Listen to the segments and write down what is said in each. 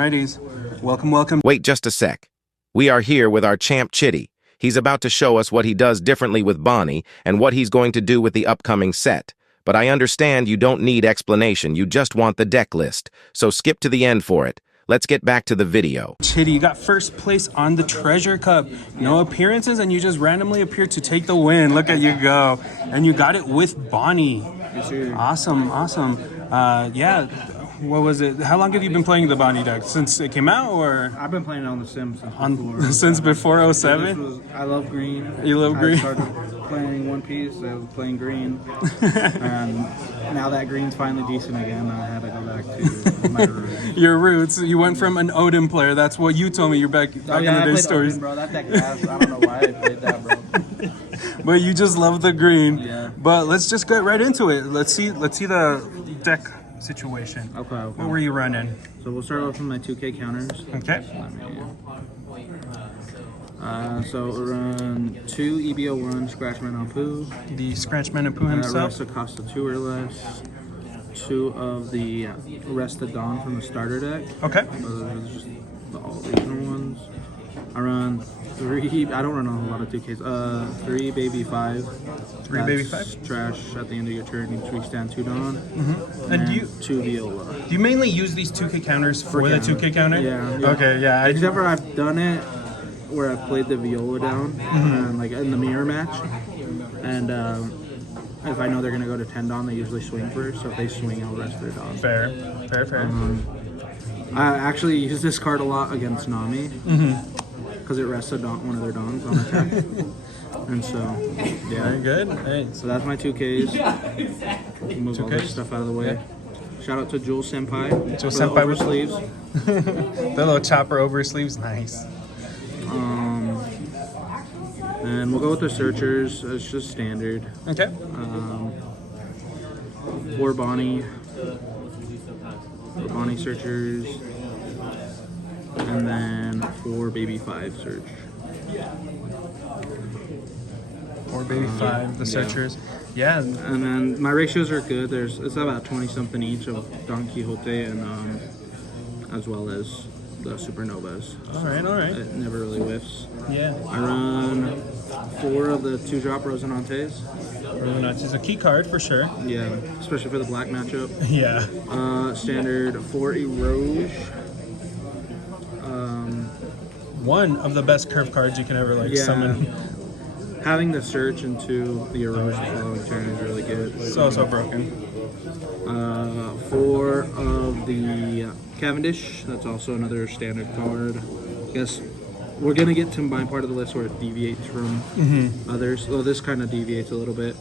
Alrighties. Welcome, welcome. Wait just a sec. We are here with our champ Chitty. He's about to show us what he does differently with Bonney and what he's going to do with the upcoming set. But I understand you don't need explanation, you just want the deck list. So skip to the end for it. Let's get back to the video. Chitty, you got first place on the Treasure Cup. No appearances, and you just randomly appeared to take the win. Look at you go. And you got it with Bonney. Awesome, awesome. Yeah, what was it? How long have you been playing the Bonney deck? Since it came out, or? I've been playing it on The Sims since before 07? I love green. You love green? I started playing One Piece, I was playing green. And now that green's finally decent again, I had to go back to my roots. Your roots. You went from an Odin player. That's what you told me. You're back in the day stories. Odin, bro. That deck ass. I don't know why I played that, bro. But you just love the green. Yeah. But let's just get right into it. Let's see the deck situation. Okay. What were you running? So we'll start off with my 2K counters. Okay. So we'll run 2 EBO1 Scratchman on Pooh. The Scratchman and Pooh himself. Rest cost of 2 or less. 2 of the Rest of Dawn from the starter deck. Okay. Those are just the all regional ones. I run 3. I don't run a whole lot of 2Ks. 3 Baby 5. 3 Baby 5. Trash at the end of your turn. Each week stand 2 Dawn. And do 2 Viola. you mainly use these 2K counters for the 2K counter? Yeah. Okay. Yeah. Except for I've done it where I played the Viola down, like in the mirror match, and if I know they're gonna go to 10 Dawn, they usually swing first. So if they swing, I'll rest their Dawn. Fair. I actually use this card a lot against Nami because it rests one of their Dawns on attack. And so, yeah. Very good. Right. So that's my 2Ks. Move all this stuff out of the way. Yeah. Shout out to Jules Senpai. Jules Senpai with sleeves. The little chopper over sleeves. Nice. And we'll go with the searchers. It's just standard. Okay. 4 Bonney. 4 Bonney searchers. And then 4 Baby 5 search. 4 Baby 5, the searchers. Yeah. And then my ratios are good. It's about 20 something each of Don Quixote and as well as the Supernovas. All right. It never really whiffs. Yeah. I run 4 of the 2-drop Rosinantes. Rosinante is a key card for sure. Yeah, especially for the black matchup. Yeah. Standard 4 Eroge. One of the best curve cards you can ever summon. Having the search into the Eroge following turn is really good. So broken. 4 of the Cavendish. That's also another standard card. I guess we're gonna get to my part of the list where it deviates from others. Well, this kind of deviates a little bit.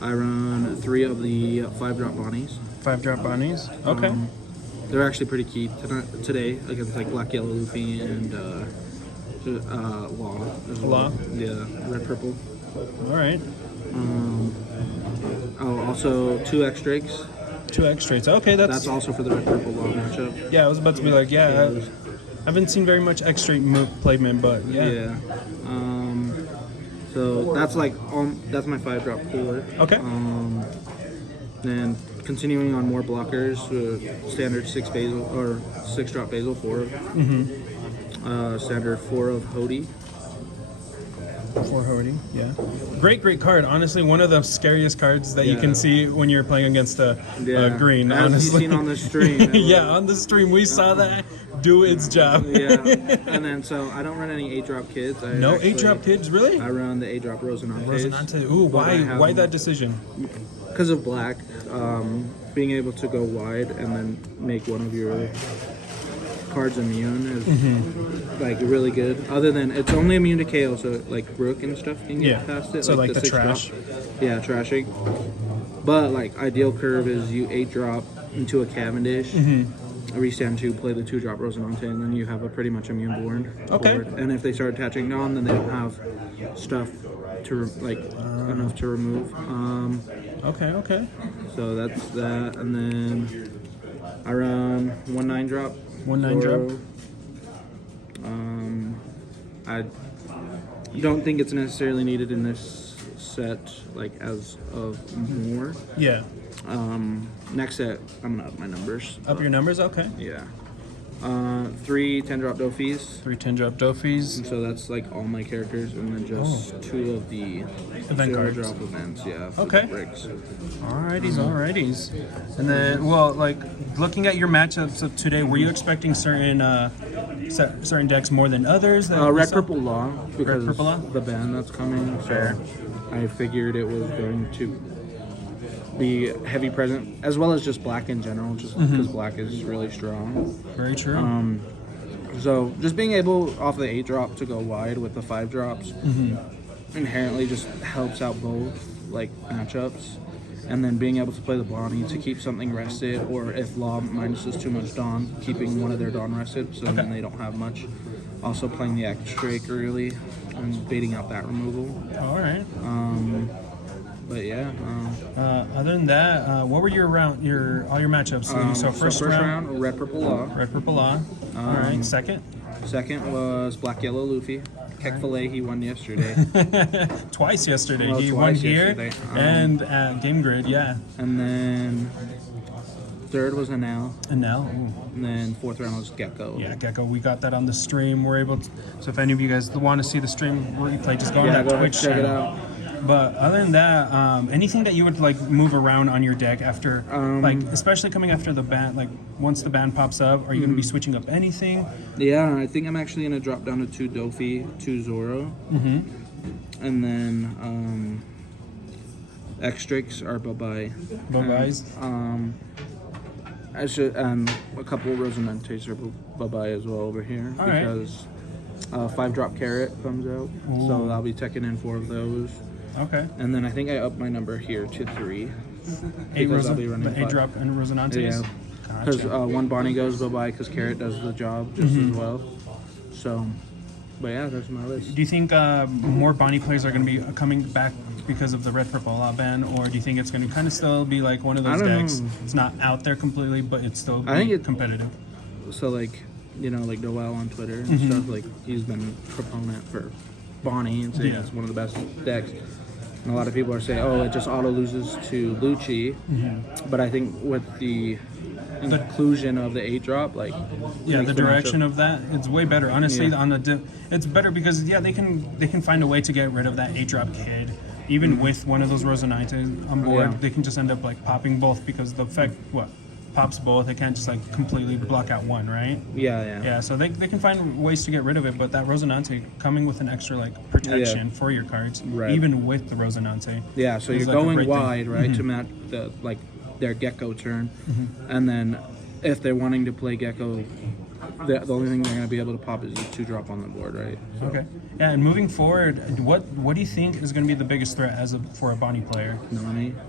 I run 3 of the 5-drop Bonnies. 5-drop Bonnies. Okay. They're actually pretty key today against like Black, Yellow, Luffy, and Law. Law. Yeah, red, purple. All right. Also 2 X-Drakes. 2 X-Straights. Okay, that's also for the red, purple Law matchup. Yeah, I was about to be like, I haven't seen very much X-Straight playment, but yeah. Yeah. So that's like that's my 5-drop cooler. Okay. Then continuing on more blockers, standard 6 Basil or 6-drop Basil 4. Standard 4 of Hody. 4 Hody, yeah. Great card. Honestly, one of the scariest cards that you can see when you're playing against a green. As honestly, you've seen on the stream. Yeah, on the stream we saw that do its job. Yeah, and then so I don't run any 8-drop kids. No 8-drop kids, really? I run the 8-drop Rosinantes. Rosinante. Ooh, why that decision? Because of black, being able to go wide and then make one of your cards immune is like really good. Other than it's only immune to KO, so like Brook and stuff can get past it. So like the 6 trash. Drop. Yeah, trashing. But like ideal curve is you 8-drop into a Cavendish, restand 2, play the 2-drop Rosinante, and then you have a pretty much immune board. Okay. And if they start attaching Dawn, then they don't have stuff to enough to remove. Okay. So that's that, and then I run 1 9-drop. 1 9-drop. I don't think it's necessarily needed in this set, like as of more. Yeah. Next set, I'm gonna up my numbers. Up your numbers? Okay. Yeah. 3 10-drop Dofis. 3 10-drop Dofis. So that's like all my characters, and then just 2 of the Event cards. 0-drop events. Yeah. For Okay. the bricks. Alrighties. And then, well, like looking at your matchups of today, were you expecting certain certain decks more than others? Red Purple Law because Purple Law? the ban that's coming. So Fair. I figured it was going to be heavy present, as well as just black in general, just because black is really strong. Very true. So just being able off the 8-drop to go wide with the 5 drops inherently just helps out both like matchups, and then being able to play the Bonney to keep something rested, or if Law minuses too much Dawn, keeping one of their Dawn rested so then they don't have much. Also playing the X-Drake early and baiting out that removal. All right. But yeah. Other than that, what were your all your matchups? So first round, Red Purple Law. Red Purple Law. All right. Second Was Black Yellow Luffy. Keck Filet, he won yesterday. twice yesterday. Well, He twice won here yesterday. and at Game Grid. Yeah. And then third was Anel. And now. And then 4th round was Gecko. Yeah, Gecko, we got that on the stream. We're able to, so if any of you guys want to see the stream where you play, just go on that go ahead, Twitch check it channel. out. But other than that, anything that you would like move around on your deck after, like especially coming after the ban, like once the ban pops up, are you going to be switching up anything? Yeah, I think I'm actually going to drop down to 2 Dofi, 2 Zoro. And then X-Drakes are bye-bye. Bye-byes. I should, a couple Rosinantes are bye-bye as well over here. All right. Because 5-drop Carrot comes out. So I'll be teching in 4 of those. Okay. And then I think I upped my number here to 3. 8 because I'll be running 5. drop and Rosinantes? Yeah. Because Gotcha. 1 Bonney goes bye-bye because Carrot does the job just as well. So, but yeah, that's my list. Do you think more Bonney players are going to be coming back because of the Red Purple Law ban, or do you think it's going to kind of still be like one of those I don't decks? know. It's not out there completely, but it's still I think competitive. So like, you know, like Noel on Twitter and stuff, like he's been a proponent for Bonney and saying it's one of the best decks. And a lot of people are saying, oh, it just auto loses to Lucci. But I think with the inclusion of the 8-drop, like The direction of that, it's way better. Honestly, on the it's better because they can find a way to get rid of that 8-drop kid. Even with one of those Rosinantes on board, they can just end up like popping both because the effect pops both. They can't just like completely block out one, right? Yeah, so they can find ways to get rid of it, but that Rosinante coming with an extra like protection for your cards, even with the Rosinante. Yeah, so you're like a going great wide, thing. right, to match the like their Gecko turn, and then if they're wanting to play Gecko, the only thing they're going to be able to pop is a 2-drop on the board, right? So. Okay. Yeah, and moving forward, what do you think is going to be the biggest threat for a Bonney player?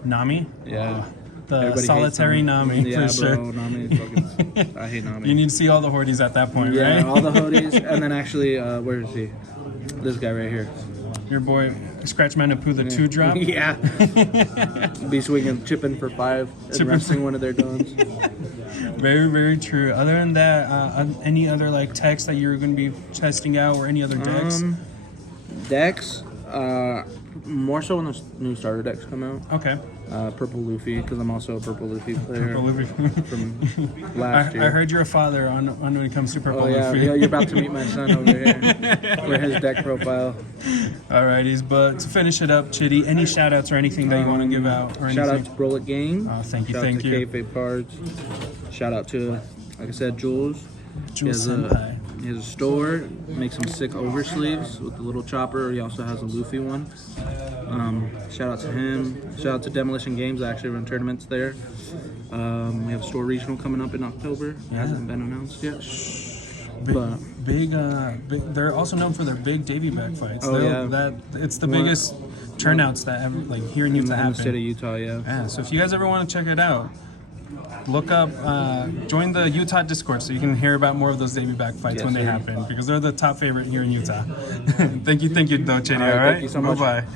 Nami? Yeah. The Everybody solitary hates Nami, yeah, for sure. Bro, Nami is fucking, I hate Nami. You need to see all the Hordes at that point, yeah, right? all the Hodies, and then actually, where is he? This guy right here. Your boy, Scratchman Apu, the 2-drop? Yeah. Be swinging, chipping for 5, and resting one of their guns. Very, very true. Other than that, any other like techs that you're going to be testing out, or any other decks? Decks, more so when the new starter decks come out. Okay. Purple Luffy, because I'm also a Purple Luffy player Purple Luffy. from last year. I heard you're a father on when it comes to Purple Oh Luffy. yeah, you're about to meet my son over here for his deck profile. Alrighties, but to finish it up, Chitty, any shout outs or anything that you want to give out? Or Shout out anything? to Brollet Gang. Oh, thank you, Shout thank out to you. Kayfabe Cards. Shout out to, like I said, Jules. Jules He Senpai. has a store, makes some sick oversleeves with the little chopper. He also has a Luffy one. Shout out to him. Shout out to Demolition Games. I actually run tournaments there. We have a store regional coming up in October. It hasn't been announced yet. Big, they're also known for their big Davy back fights. Oh, yeah. It's the biggest turnouts that ever, like here in Utah in the happen. state of Utah, yeah. Yeah, so if you guys ever want to check it out, look up, join the Utah Discord so you can hear about more of those Davy back fights when they happen, because they're the top favorite here in Utah. Thank you, though, Chitty. All right, thank you so much. Bye-bye.